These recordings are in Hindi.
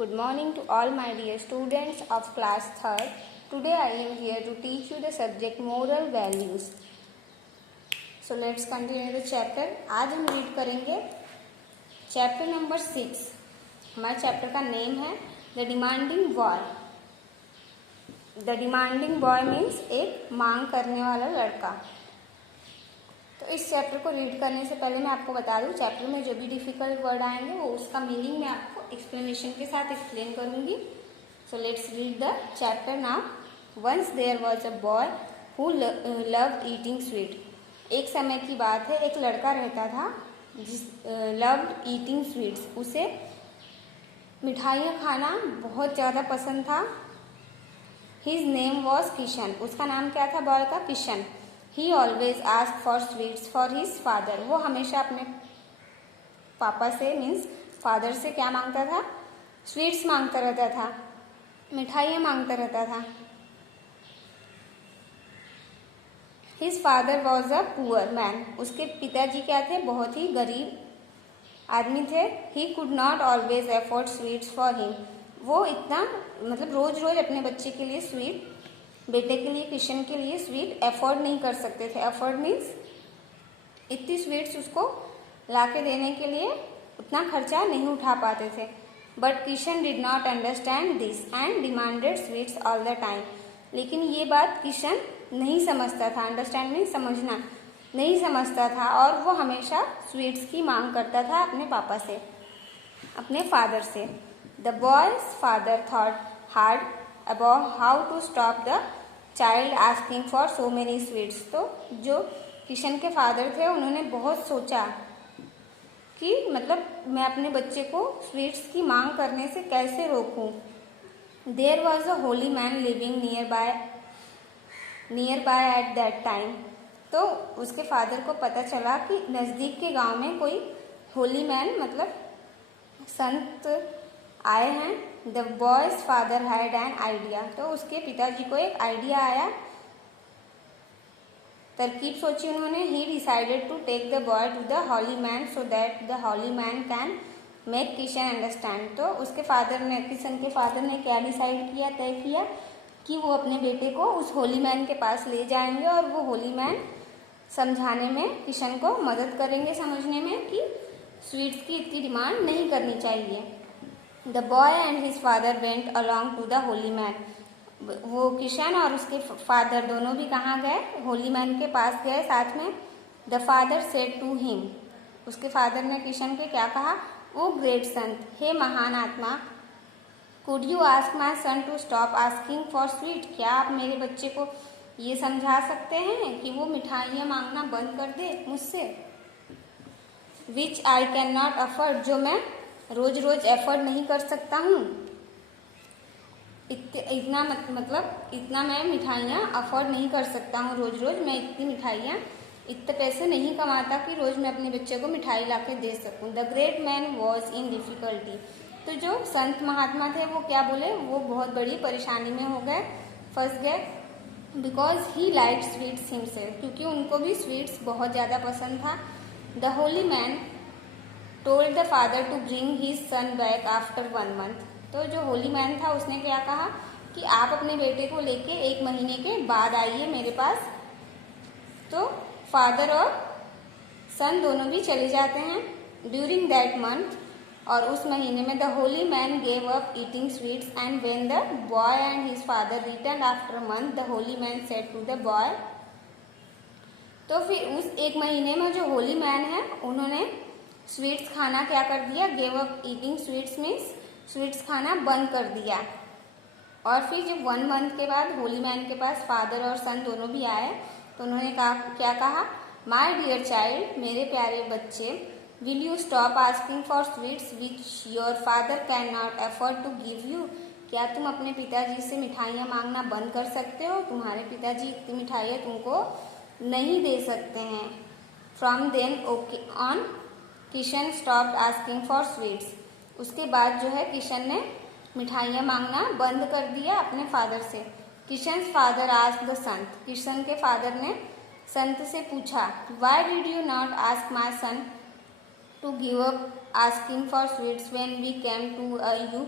Good morning to all my dear students of class 3rd. Today I am here to teach you the subject moral values. So let's continue the chapter. आज हम रीड करेंगे चैप्टर नंबर 6. हमारे चैप्टर का नेम है the demanding boy. The demanding boy means एक मांग करने वाला लड़का. तो इस चैप्टर को रीड करने से पहले मैं आपको बता दूं, चैप्टर में जो भी डिफिकल्ट वर्ड आएंगे वो उसका मीनिंग मैं आपको एक्सप्लेनेशन के साथ एक्सप्लेन करूंगी. So let's read the chapter now. Once there was a boy who loved eating sweet. एक समय की बात है, एक लड़का रहता था जिस लव्ड ईटिंग स्वीट्स. उसे मिठाइयाँ खाना बहुत ज़्यादा पसंद था. His name was Kishan. उसका नाम क्या था बॉय का? किशन. ही always ask for sweets for his father. वो हमेशा अपने पापा से मीन्स फादर से क्या मांगता था? स्वीट्स मांगता रहता था, मिठाइयाँ मांगता रहता था. His father was a poor man. उसके पिताजी क्या थे? बहुत ही गरीब आदमी थे. He could not always afford sweets for him. वो इतना मतलब रोज रोज अपने बच्चे के लिए स्वीट, बेटे के लिए, किशन के लिए स्वीट अफोर्ड नहीं कर सकते थे. अफोर्ड मीन्स इतनी स्वीट्स उसको लाके देने के लिए उतना खर्चा नहीं उठा पाते थे. But Kishan did not understand this and demanded sweets all the time. लेकिन ये बात किशन नहीं समझता था. अंडरस्टैंड मीन्स समझना. नहीं समझता था और वो हमेशा स्वीट्स की मांग करता था अपने पापा से, अपने फादर से. The boy's father thought hard about how to stop the child asking for so many sweets. तो जो किशन के फादर थे उन्होंने बहुत सोचा कि मतलब मैं अपने बच्चे को स्वीट्स की मांग करने से कैसे रोकूं. There was a holy man living nearby at that time. तो उसके फादर को पता चला कि नज़दीक के गांव में कोई होली मैन मतलब संत आए हैं. The boy's father had an idea. तो उसके पिताजी को एक आइडिया आया, तरकीब सोची उन्होंने. He decided to take the boy to the holy man so that the holy man can make Kishan understand. तो उसके फादर ने, किशन के फादर ने क्या डिसाइड किया, तय किया कि वो अपने बेटे को उस होली मैन के पास ले जाएंगे और वो होली मैन समझाने में किशन को मदद करेंगे, समझने में कि स्वीट्स की इतनी डिमांड नहीं करनी चाहिए. The boy and his father went along to the holy man. वो किशन और उसके फादर दोनों भी कहाँ गए? होली मैन के पास गए साथ में. The father said to him. उसके फादर ने किशन के क्या कहा? ओ ग्रेट संत, हे महान आत्मा, could you ask my son to stop asking for sweet. क्या आप मेरे बच्चे को ये समझा सकते हैं कि वो मिठाइयाँ मांगना बंद कर दे मुझसे. विच आई कैन नॉट अफोर्ड. जो मैं रोज रोज एफर्ट नहीं कर सकता हूँ. इतना मतलब इतना मैं मिठाइयाँ अफोर्ड नहीं कर सकता हूँ रोज रोज. मैं इतनी मिठाइयाँ, इतने पैसे नहीं कमाता कि रोज मैं अपने बच्चे को मिठाई ला के दे सकूँ. The great man was in difficulty. तो जो संत महात्मा थे वो क्या बोले? वो बहुत बड़ी परेशानी में हो गए, फंस गए. Because he like sweets himself. क्योंकि उनको भी स्वीट्स बहुत ज़्यादा पसंद था. The holy man told the father to bring his son back after 1 month. तो जो होली मैन था उसने क्या कहा कि आप अपने बेटे को लेके 1 महीने के बाद आइए मेरे पास. तो फादर और सन दोनों भी चले जाते हैं. ड्यूरिंग दैट मंथ, और उस महीने में the holy man gave up eating sweets and when the boy and his father return after a month the holy man said to the boy. तो फिर उस 1 महीने में जो होली मैन है उन्होंने स्वीट्स खाना क्या कर दिया? Gave up eating sweets means sweets खाना बंद कर दिया. और फिर जब 1 month के बाद होली मैन के पास फादर और सन दोनों भी आए तो उन्होंने क्या कहा? माई डियर चाइल्ड, मेरे प्यारे बच्चे, will you stop asking for sweets which your father can not afford to give you. क्या तुम अपने पिताजी से मिठाइयाँ मांगना बंद कर सकते हो? तुम्हारे पिताजी इतनी मिठाइयाँ तुमको नहीं दे सकते हैं. From then okay on Kishan stopped asking for sweets. उसके बाद जो है किशन ने मिठाइयाँ मांगना बंद कर दिया अपने फादर से. किशन फादर आस्क्ड द संत. किशन के फादर ने संत से पूछा, why did you not ask my son to give up asking for sweets when we came to you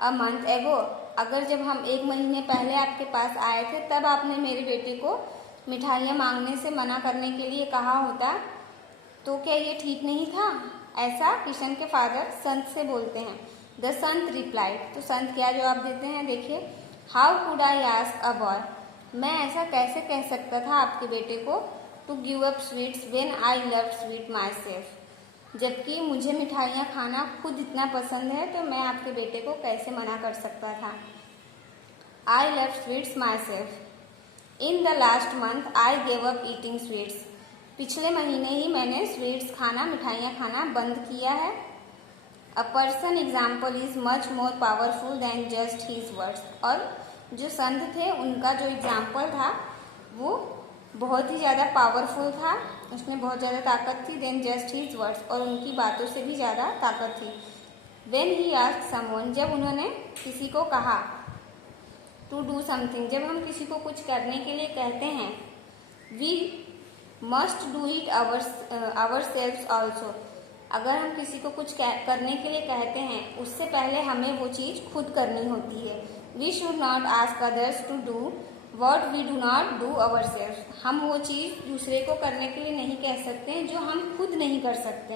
a month ago, अगर जब हम 1 महीने पहले आपके पास आए थे तब आपने मेरे बेटे को मिठाइयाँ मांगने से मना करने के लिए कहा होता तो क्या ये ठीक नहीं था? ऐसा किशन के फादर संत से बोलते हैं। द संत रिप्लाइड, तो संत क्या जवाब देते हैं देखिए। How could I ask a boy, मैं ऐसा कैसे कह सकता था आपके बेटे को to give up sweets when I love sweet myself, जबकि मुझे मिठाइयाँ खाना खुद इतना पसंद है, तो मैं आपके बेटे को कैसे मना कर सकता था। I love sweets my self. In the last month I gave up eating sweets, पिछले महीने ही मैंने स्वीट्स खाना, मिठाइयाँ खाना बंद किया है। A person example is much more powerful than just his words, और जो संत थे उनका जो एग्जाम्पल था वो बहुत ही ज़्यादा पावरफुल था, उसमें बहुत ज़्यादा ताकत थी, देन जस्ट हीज वर्ड्स, और उनकी बातों से भी ज़्यादा ताकत थी। वेन ही आस्क्ड समवन, जब उन्होंने किसी को कहा, टू डू समथिंग, जब हम किसी को कुछ करने के लिए कहते हैं, we must do it ourselves also, अगर हम किसी को कुछ करने के लिए कहते हैं उससे पहले हमें वो चीज़ खुद करनी होती है। We should not ask others to do what we do not do ourself, हम वो चीज़ दूसरे को करने के लिए नहीं कह सकते हैं जो हम खुद नहीं कर सकते।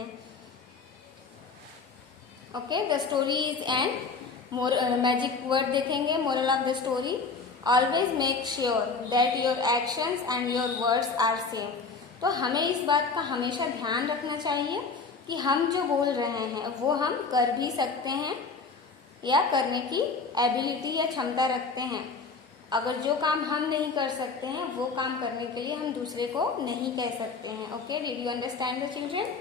Okay, the story is end magic word देखेंगे। Moral of the story, always make sure that your actions and your words are same, तो हमें इस बात का हमेशा ध्यान रखना चाहिए कि हम जो बोल रहे हैं वो हम कर भी सकते हैं या करने की एबिलिटी या क्षमता रखते हैं। अगर जो काम हम नहीं कर सकते हैं वो काम करने के लिए हम दूसरे को नहीं कह सकते हैं। Okay, did you understand the children?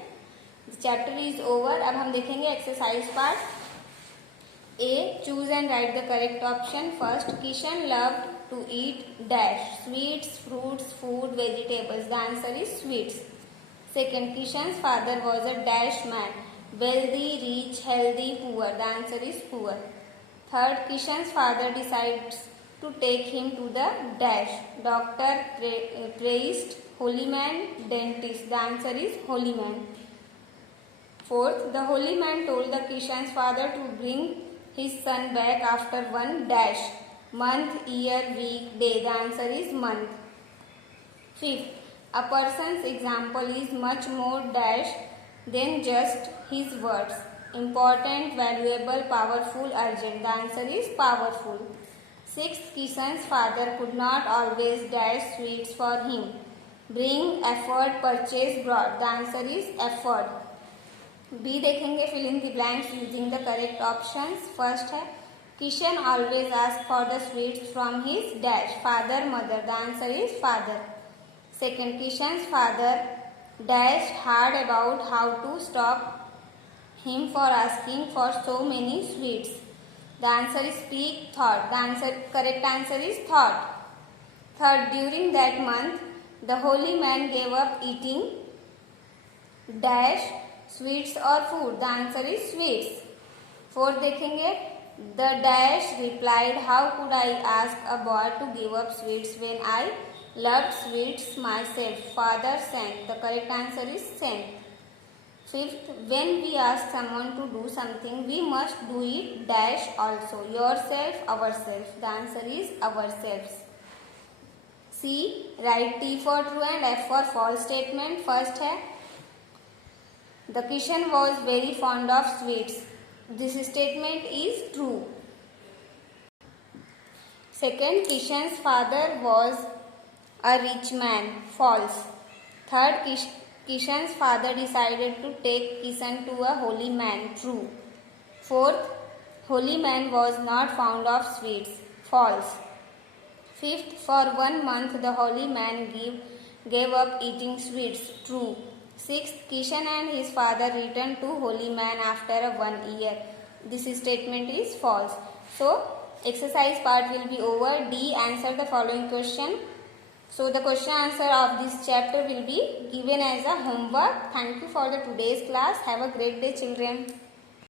The chapter is over. अब हम देखेंगे exercise part A. Choose and write the correct option. First, Kishan loved to eat dash sweets, fruits, food, vegetables, the answer is sweets. Second, Kishan's father was a dash man, wealthy, rich, healthy, poor, the answer is poor. Third, Kishan's father decides to take him to the dash doctor, priest, holy man, dentist, the answer is holy man. Fourth, the holy man told the Kishan's father to bring his son back after one dash month, year, week, day, the answer is month. Fifth, a person's example is much more dash than just his words. Important, valuable, powerful, urgent. The answer is powerful. Sixth, Kishan's father could not always dash sweets for him. Bring, effort, purchase, brought. The answer is effort. B देखेंगे, fill in the blanks using the correct options. First है, Kishan always asks for the sweets from his dash father, mother. The answer is father. Second, Kishan's father dash hard about how to stop him for asking for so many sweets. The answer is speak, thought. The correct answer is thought. Third, during that month, the holy man gave up eating dash sweets or food. The answer is sweets. Fourth देखेंगे, the dash replied, how could I ask a boy to give up sweets when I loved sweets myself? Father sent. The correct answer is sent. Fifth, when we ask someone to do something, we must do it dash also. Yourself, ourselves. The answer is ourselves. C, write T for true and F for false statement. First है, the Kishan was very fond of sweets. This statement is true. Second, Kishan's father was a rich man. False. Third, Kishan's father decided to take Kishan to a holy man. True. Fourth, holy man was not fond of sweets. False. Fifth, for 1 month the holy man gave up eating sweets. True. Sixth, Kishan and his father returned to holy man after 1 year. This statement is false. So, exercise part will be over. D, answer the following question. So the question answer of this chapter will be given as a homework. Thank you for the today's class. Have a great day, children.